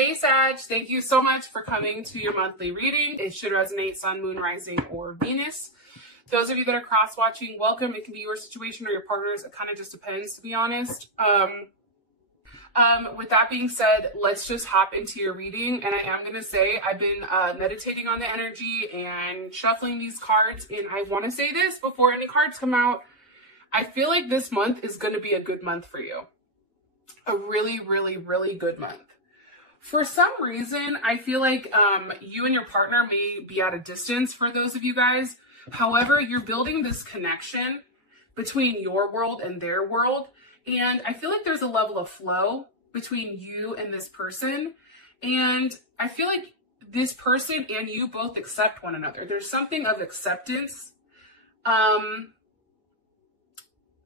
Hey Sag, thank you so much for coming to your monthly reading. It should resonate Sun, Moon, Rising, or Venus. Those of you that are cross-watching, welcome. It can be your situation or your partner's. It kind of just depends, to be honest. With that being said, let's just hop into your reading. And I am going to say I've been meditating on the energy and shuffling these cards. And I want to say this before any cards come out. I feel like this month is going to be a good month for you. A really, really, really good month. For some reason, I feel like you and your partner may be at a distance for those of you guys. However, you're building this connection between your world and their world. And I feel like there's a level of flow between you and this person. And I feel like this person and you both accept one another. There's something of acceptance.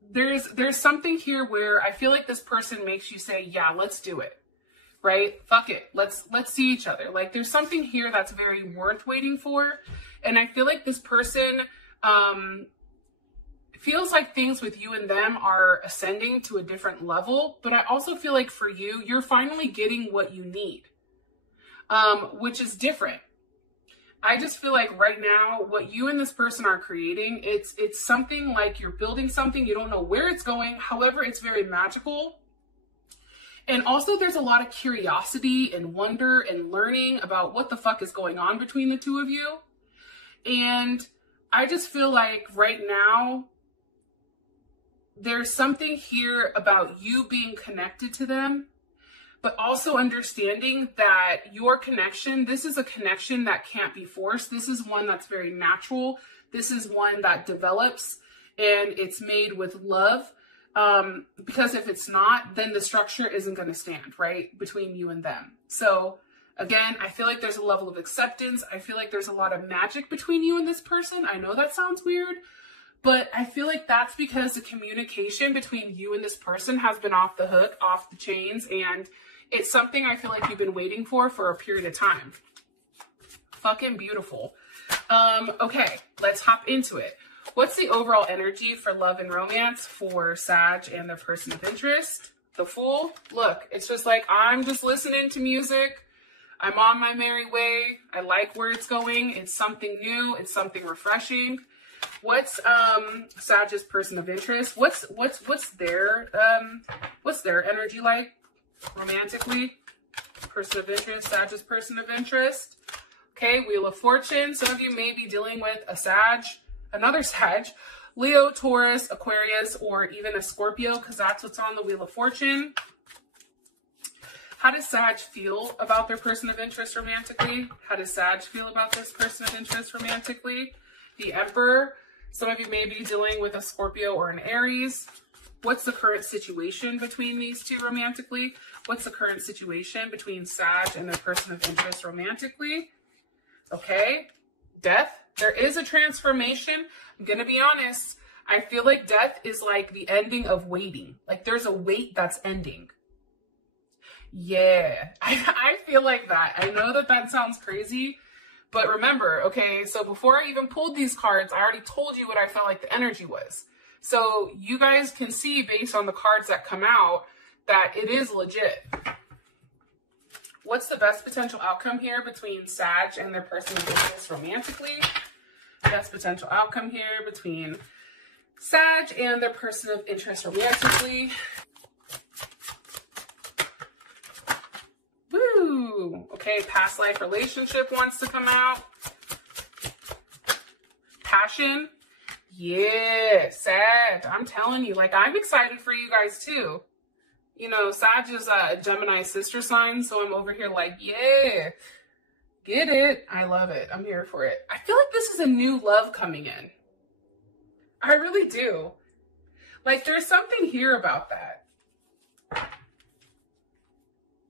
There's something here where I feel like this person makes you say, yeah, let's do it. Right? Fuck it. Let's see each other. Like there's something here that's very worth waiting for. And I feel like this person feels like things with you and them are ascending to a different level. But I also feel like for you, you're finally getting what you need, which is different. I just feel like right now, what you and this person are creating, it's something like you're building something. You don't know where it's going. However, it's very magical. And also there's a lot of curiosity and wonder and learning about what the fuck is going on between the two of you. And I just feel like right now, there's something here about you being connected to them, but also understanding that your connection, this is a connection that can't be forced. This is one that's very natural. This is one that develops and it's made with love. Because if it's not, then the structure isn't going to stand, right, between you and them. So again, I feel like there's a level of acceptance. I feel like there's a lot of magic between you and this person. I know that sounds weird, but I feel like that's because the communication between you and this person has been off the hook, off the chains, and it's something I feel like you've been waiting for a period of time. Fucking beautiful. Okay, let's hop into it. What's the overall energy for love and romance for Sag and their person of interest? The Fool. Look, it's just like, I'm just listening to music. I'm on my merry way. I like where it's going. It's something new. It's something refreshing. What's Sag's person of interest? What's their energy like romantically? Person of interest, Sag's person of interest. Okay, Wheel of Fortune. Some of you may be dealing with a Sag, another Sag, Leo, Taurus, Aquarius, or even a Scorpio, because that's what's on the Wheel of Fortune. How does Sag feel about their person of interest romantically? How does Sag feel about this person of interest romantically? The Emperor. Some of you may be dealing with a Scorpio or an Aries. What's the current situation between these two romantically? What's the current situation between Sag and their person of interest romantically? Okay, Death. There is a transformation. I'm going to be honest. I feel like death is like the ending of waiting. Like there's a wait that's ending. Yeah, I feel like that. I know that that sounds crazy, but remember, okay, so before I even pulled these cards, I already told you what I felt like the energy was. So you guys can see based on the cards that come out that it is legit. What's the best potential outcome here between Sag and their person of interest romantically? Best potential outcome here between Sag and their person of interest romantically. Woo! Okay, past life relationship wants to come out. Passion. Yeah, Sag. I'm telling you, like, I'm excited for you guys too. You know, Sag is a Gemini sister sign, so I'm over here like, yeah, get it. I love it. I'm here for it. I feel like this is a new love coming in. I really do. Like, there's something here about that.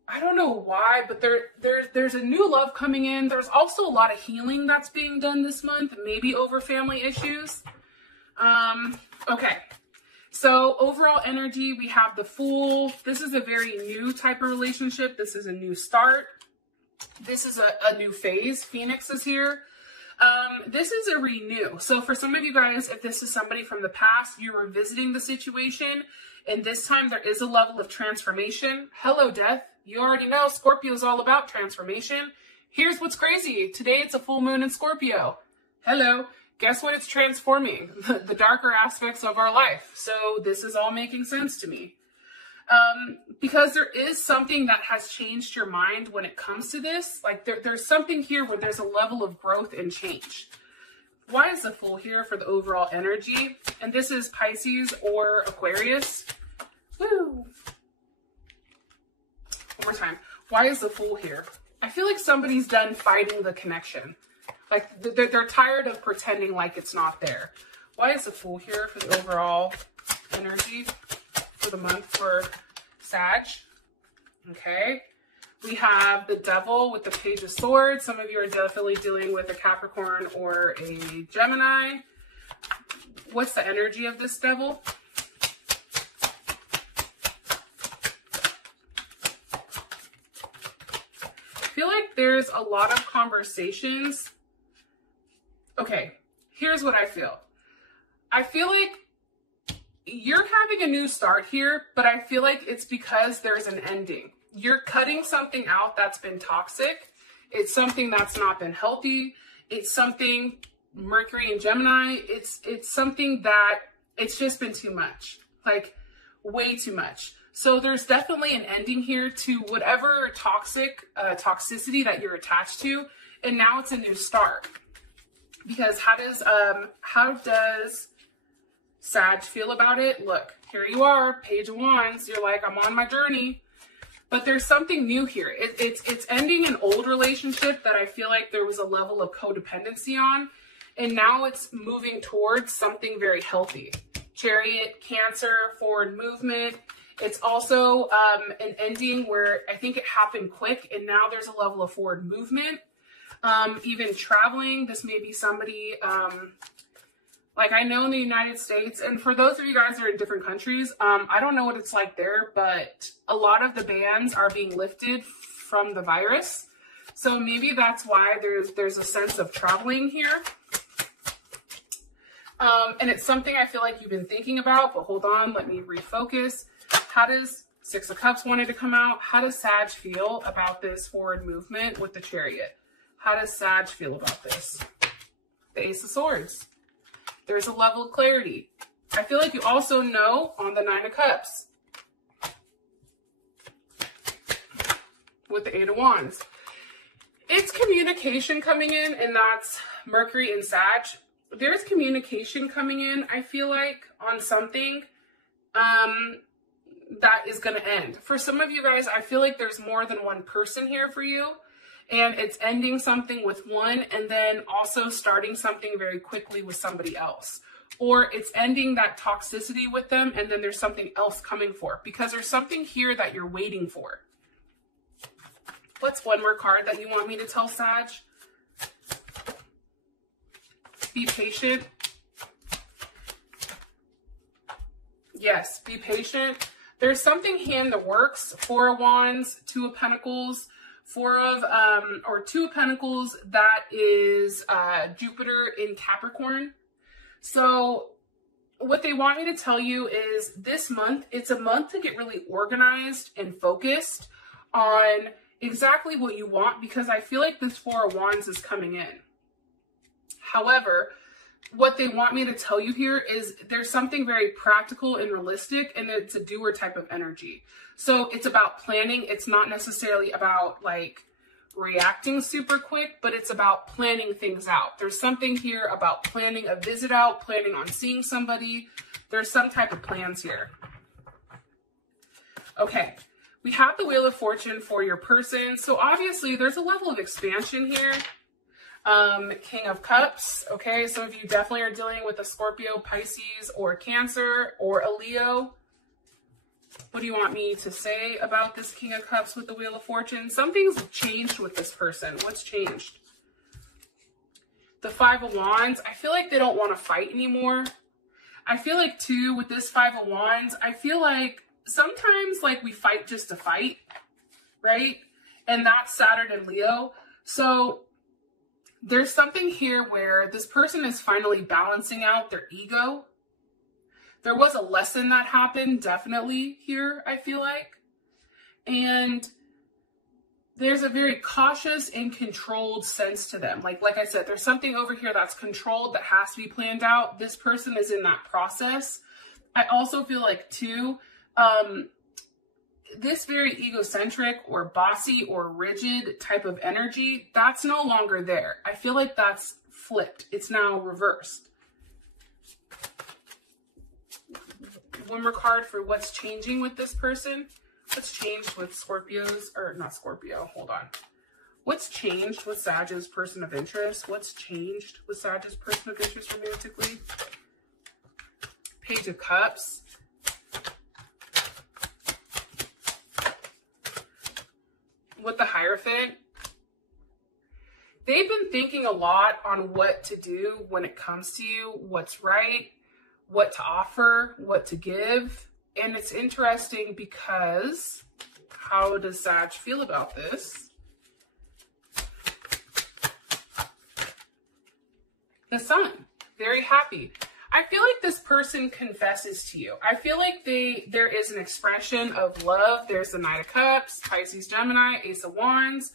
I don't know why, but there's a new love coming in. There's also a lot of healing that's being done this month, maybe over family issues. Okay. So overall energy, we have the Fool. This is a very new type of relationship. This is a new start. This is a new phase. Phoenix is here. This is a renew. So for some of you guys, if this is somebody from the past, you're revisiting the situation And this time there is a level of transformation. Hello, death. You already know Scorpio is all about transformation. Here's what's crazy. Today it's a full moon in Scorpio. Hello. Guess what it's transforming? The darker aspects of our life. So this is all making sense to me. Because there is something that has changed your mind when it comes to this. Like there's something here where there's a level of growth and change. Why is the Fool here for the overall energy? And this is Pisces or Aquarius. Woo! One more time. Why is the Fool here? I feel like somebody's done fighting the connection. Like they're tired of pretending like it's not there. Why is the Fool here for the overall energy for the month for Sag? Okay. We have the Devil with the Page of Swords. Some of you are definitely dealing with a Capricorn or a Gemini. What's the energy of this Devil? I feel like there's a lot of conversations. Okay, here's what I feel. I feel like you're having a new start here, but I feel like it's because there's an ending. You're cutting something out that's been toxic. It's something that's not been healthy. It's something, Mercury and Gemini, it's something that it's just been too much, like way too much. So there's definitely an ending here to whatever toxicity that you're attached to. And now it's a new start. Because how does Sag feel about it? Look, here you are, Page of Wands. You're like, I'm on my journey. But there's something new here. It's ending an old relationship that I feel like there was a level of codependency on. And now it's moving towards something very healthy. Chariot, Cancer, forward movement. It's also an ending where I think it happened quick. And now there's a level of forward movement. Even traveling. This may be somebody, like I know in the United States, and for those of you guys that are in different countries, I don't know what it's like there, but a lot of the bans are being lifted from the virus. So maybe that's why there's a sense of traveling here. And it's something I feel like you've been thinking about, but hold on, let me refocus. How does Six of Cups wanted to come out? How does Sag feel about this forward movement with the Chariot? How does Sag feel about this? The Ace of Swords. There's a level of clarity. I feel like you also know on the Nine of Cups with the Eight of Wands. It's communication coming in, and that's Mercury and Sag. There's communication coming in, I feel like, on something that is going to end. For some of you guys, I feel like there's more than one person here for you. And it's ending something with one and then also starting something very quickly with somebody else. Or it's ending that toxicity with them and then there's something else coming for. Because there's something here that you're waiting for. What's one more card that you want me to tell Sag? Be patient. Yes, be patient. There's something here in the works. Four of Wands, Two of Pentacles. Two of Pentacles, that is Jupiter in Capricorn. So what they want me to tell you is this month, it's a month to get really organized and focused on exactly what you want, because I feel like this Four of Wands is coming in. However, what they want me to tell you here is there's something very practical and realistic, and it's a doer type of energy. So it's about planning. It's not necessarily about like reacting super quick, but it's about planning things out. There's something here about planning a visit out, planning on seeing somebody. There's some type of plans here. Okay, we have the Wheel of Fortune for your person. So obviously there's a level of expansion here. King of Cups. Okay, some of you definitely are dealing with a Scorpio, Pisces, or Cancer, or a Leo. What do you want me to say about this King of Cups with the Wheel of Fortune? Something's changed with this person. What's changed? The Five of Wands. I feel like they don't want to fight anymore. I feel like too with this Five of Wands, I feel like sometimes like we fight just to fight, right? And that's Saturn and Leo. So there's something here where this person is finally balancing out their ego. There was a lesson that happened definitely here, I feel like. And there's a very cautious and controlled sense to them. Like I said, there's something over here that's controlled that has to be planned out. This person is in that process. I also feel like too, this very egocentric or bossy or rigid type of energy, that's no longer there. I feel like that's flipped. It's now reversed. One more card for what's changing with this person. What's changed with Scorpios, or not Scorpio, hold on. What's changed with Sag's person of interest? What's changed with Sag's person of interest romantically? Page of Cups. With the Hierophant. They've been thinking a lot on what to do when it comes to you, what's right, what to offer, what to give. And it's interesting because how does Sag feel about this? The Sun, very happy. I feel like this person confesses to you. I feel like there is an expression of love. There's the Knight of Cups, Pisces, Gemini, Ace of Wands.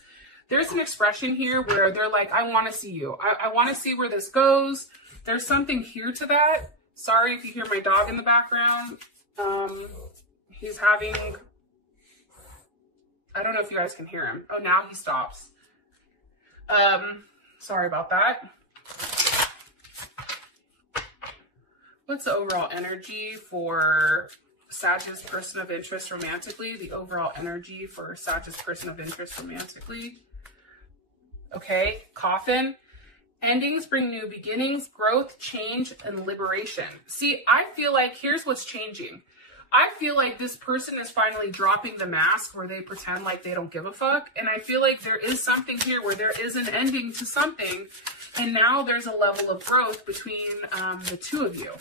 There's an expression here where they're like, I want to see you. I want to see where this goes. There's something here to that. Sorry if you hear my dog in the background. He's having, I don't know if you guys can hear him. Oh, now he stops. Sorry about that. What's the overall energy for Sag's person of interest romantically? The overall energy for Sag's person of interest romantically. Okay, Coffin. Endings bring new beginnings, growth, change, and liberation. See, I feel like here's what's changing. I feel like this person is finally dropping the mask where they pretend like they don't give a fuck. And I feel like there is something here where there is an ending to something. And now there's a level of growth between the two of you.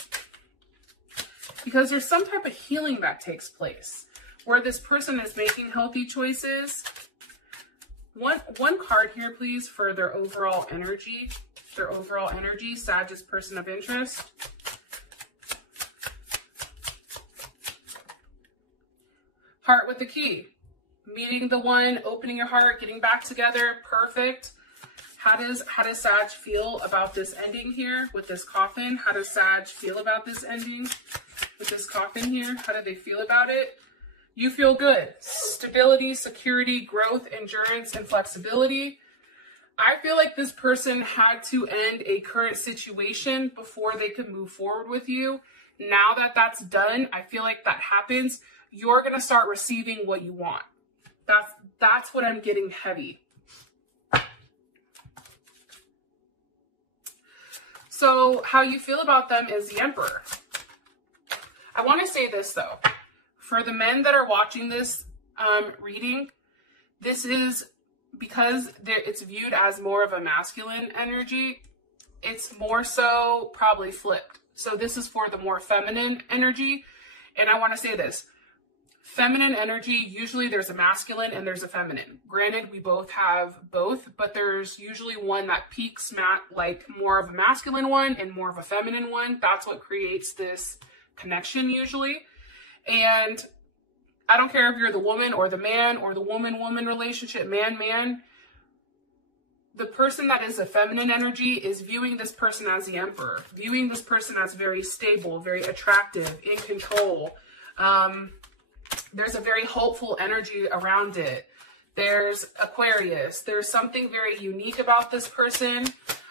Because there's some type of healing that takes place where this person is making healthy choices. One card here, please, for their overall energy. Their overall energy, Sag's person of interest. Heart with the Key. Meeting the one, opening your heart, getting back together, perfect. How does Sag feel about this ending here with this Coffin? How does Sag feel about this ending with this Coffin here? How do they feel about it? You feel good. Stability, security, growth, endurance, and flexibility. I feel like this person had to end a current situation before they could move forward with you. Now that that's done, I feel like that happens. You're going to start receiving what you want. That's what I'm getting heavy. So how you feel about them is the Emperor. I want to say this though. For the men that are watching this reading, this is because it's viewed as more of a masculine energy. It's more so probably flipped. So this is for the more feminine energy. And I want to say this. Feminine energy, usually there's a masculine and there's a feminine. Granted, we both have both, but there's usually one that peaks like more of a masculine one and more of a feminine one. That's what creates this connection usually. And I don't care if you're the woman or the man or the woman-woman relationship, man-man. The person that is a feminine energy is viewing this person as the Emperor, viewing this person as very stable, very attractive, in control. There's a very hopeful energy around it. There's Aquarius. There's something very unique about this person,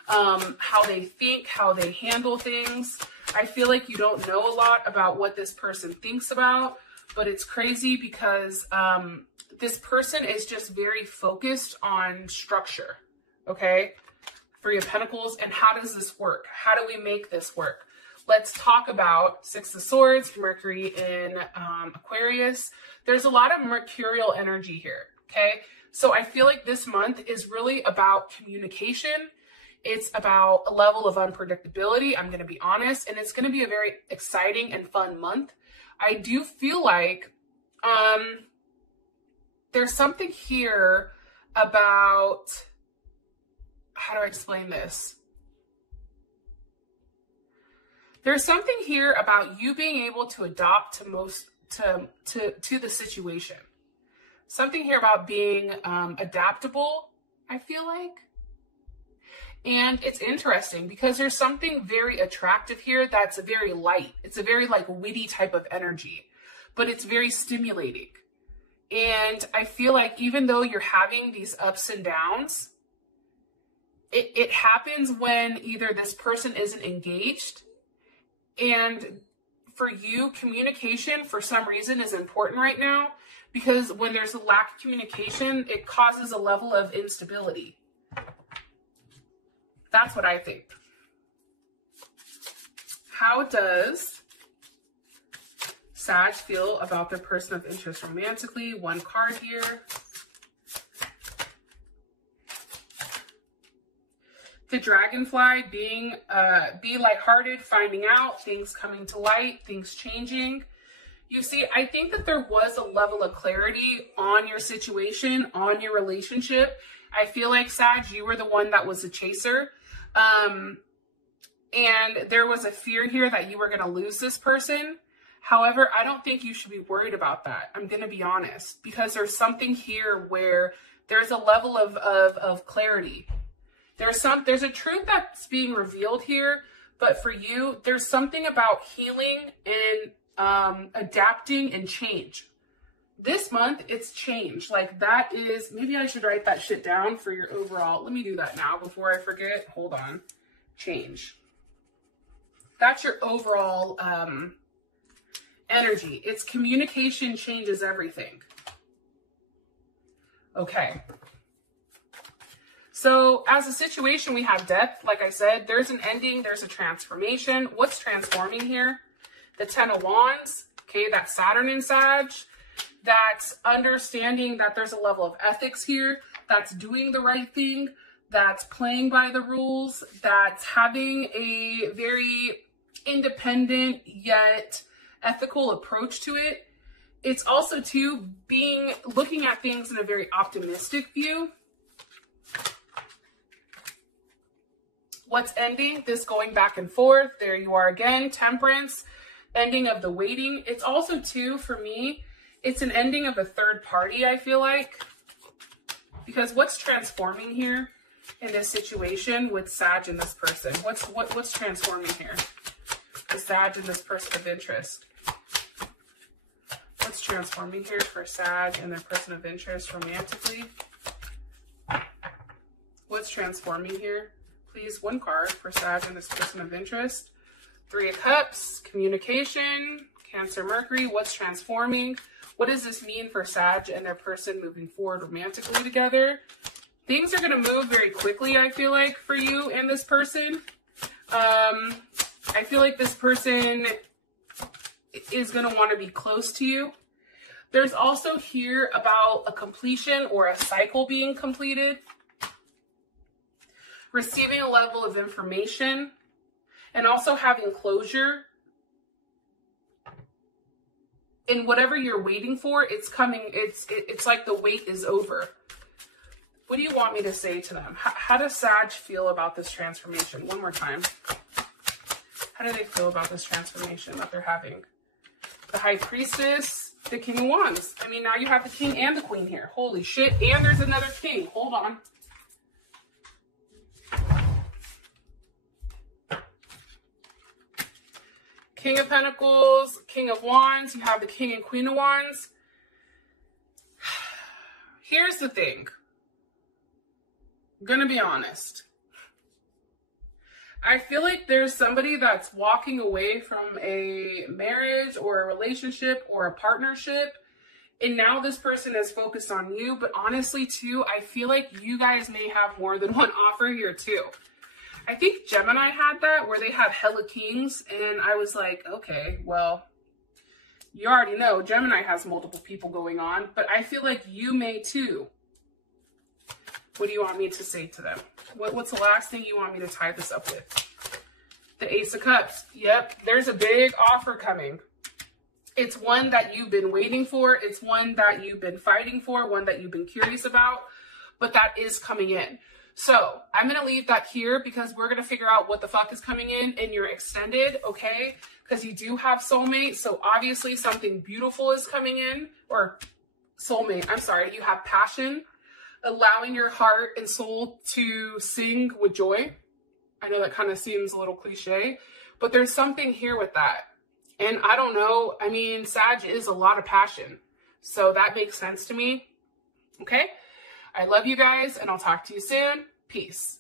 how they think, how they handle things. I feel like you don't know a lot about what this person thinks about, but it's crazy because this person is just very focused on structure, okay? Three of Pentacles, and how does this work? How do we make this work? Let's talk about Six of Swords, Mercury in Aquarius. There's a lot of mercurial energy here, okay? So I feel like this month is really about communication. It's about a level of unpredictability, I'm going to be honest, and it's going to be a very exciting and fun month. I do feel like there's something here about, how do I explain this? There's something here about you being able to adopt to the situation. Something here about being adaptable, I feel like. And it's interesting because there's something very attractive here that's very light. It's a very like witty type of energy, but it's very stimulating. And I feel like even though you're having these ups and downs, it happens when either this person isn't engaged, and for you, communication for some reason is important right now, because when there's a lack of communication, it causes a level of instability. That's what I think. How does Sag feel about their person of interest romantically? One card here. The dragonfly, being be lighthearted, finding out, things coming to light, things changing. You see, I think that there was a level of clarity on your situation, on your relationship. I feel like, Sag, you were the one that was a chaser. And there was a fear here that you were going to lose this person. However, I don't think you should be worried about that. I'm going to be honest, because there's something here where there's a level of clarity. There's a truth that's being revealed here, but for you, there's something about healing and adapting and change. This month, it's change. Like that is, maybe I should write that shit down for your overall. Let me do that now before I forget. Hold on. Change. That's your overall energy. It's communication changes everything. Okay. So as a situation, we have death. Like I said, there's an ending. There's a transformation. What's transforming here? The 10 of Wands. Okay, that's Saturn in Sag. That's understanding that there's a level of ethics here. That's doing the right thing. That's playing by the rules. That's having a very independent yet ethical approach to it. It's also too looking at things in a very optimistic view. What's ending? This going back and forth. There you are again. Temperance. Ending of the waiting. It's also too, for me, it's an ending of a third party, I feel like. Because what's transforming here in this situation with Sag and this person? What's transforming here? The Sag and this person of interest. What's transforming here for Sag and their person of interest romantically? What's transforming here? Please, one card for Sag and this person of interest. 3 of Cups, communication, Cancer, Mercury. What's transforming? What does this mean for Sag and their person moving forward romantically together? Things are going to move very quickly, I feel like, for you and this person. I feel like this person is going to want to be close to you. There's also here about a completion or a cycle being completed. Receiving a level of information and also having closure in whatever you're waiting for. It's coming. It's like the wait is over. What do you want me to say to them? How does Sag feel about this transformation? One more time. How do they feel about this transformation that they're having? The High Priestess, the King of Wands. I mean, now you have the King and the Queen here. Holy shit. And there's another King. Hold on. King of Pentacles, King of Wands. You have the King and Queen of Wands. Here's the thing. I'm gonna be honest. I feel like there's somebody that's walking away from a marriage or a relationship or a partnership, and now this person is focused on you. But honestly, too, I feel like you guys may have more than one offer here, too. I think Gemini had that, where they had hella kings, and I was like, okay, well, you already know Gemini has multiple people going on, but I feel like you may too. What do you want me to say to them? What's the last thing you want me to tie this up with? The Ace of Cups. Yep, there's a big offer coming. It's one that you've been waiting for. It's one that you've been fighting for, one that you've been curious about, but that is coming in. So I'm going to leave that here because we're going to figure out what the fuck is coming in your extended, okay? Because you do have soulmate. So obviously something beautiful is coming in, or soulmate. I'm sorry. You have passion, allowing your heart and soul to sing with joy. I know that kind of seems a little cliche, but there's something here with that. And I don't know. I mean, Sag is a lot of passion. So that makes sense to me. Okay. I love you guys and I'll talk to you soon. Peace.